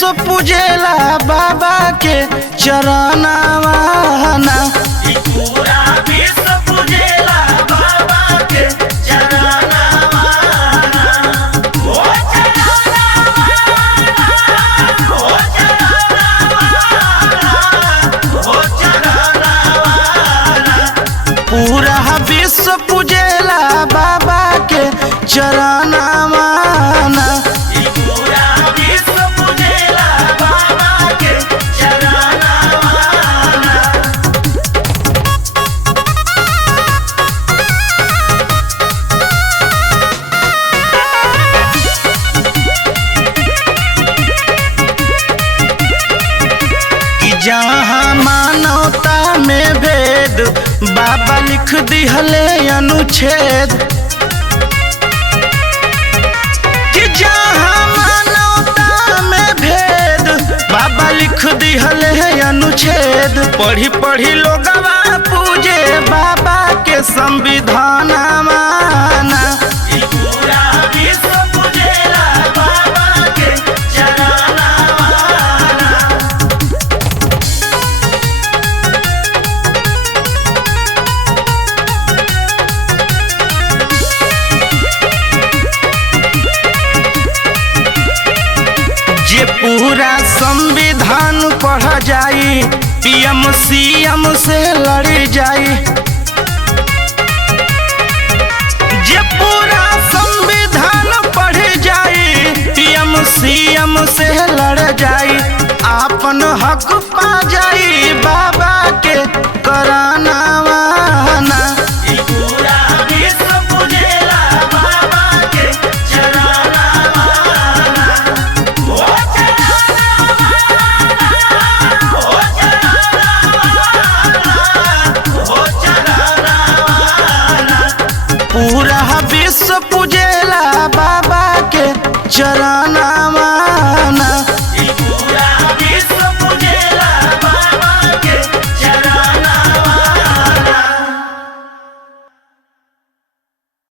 विश्व पूजेला बाबा के चरणवाना। पूरा विश्व पूजेला बाबा के चरणवाना। ओ चरणवाना, ओ चरणवाना, ओ चरणवाना। पूरा विश्व पूजेला बाबा के चरणवाना। पूरा विश्व पूजेला बाबा के चरणवाना। कि जहाँ मानवता में भेद बाबा लिख दिहले अनुच्छेद। कि जहाँ मानवता में भेद बाबा लिख दिहले अनुच्छेद। पढ़ी पढ़ी लोगवा पूजे बाबा के संविधान माना।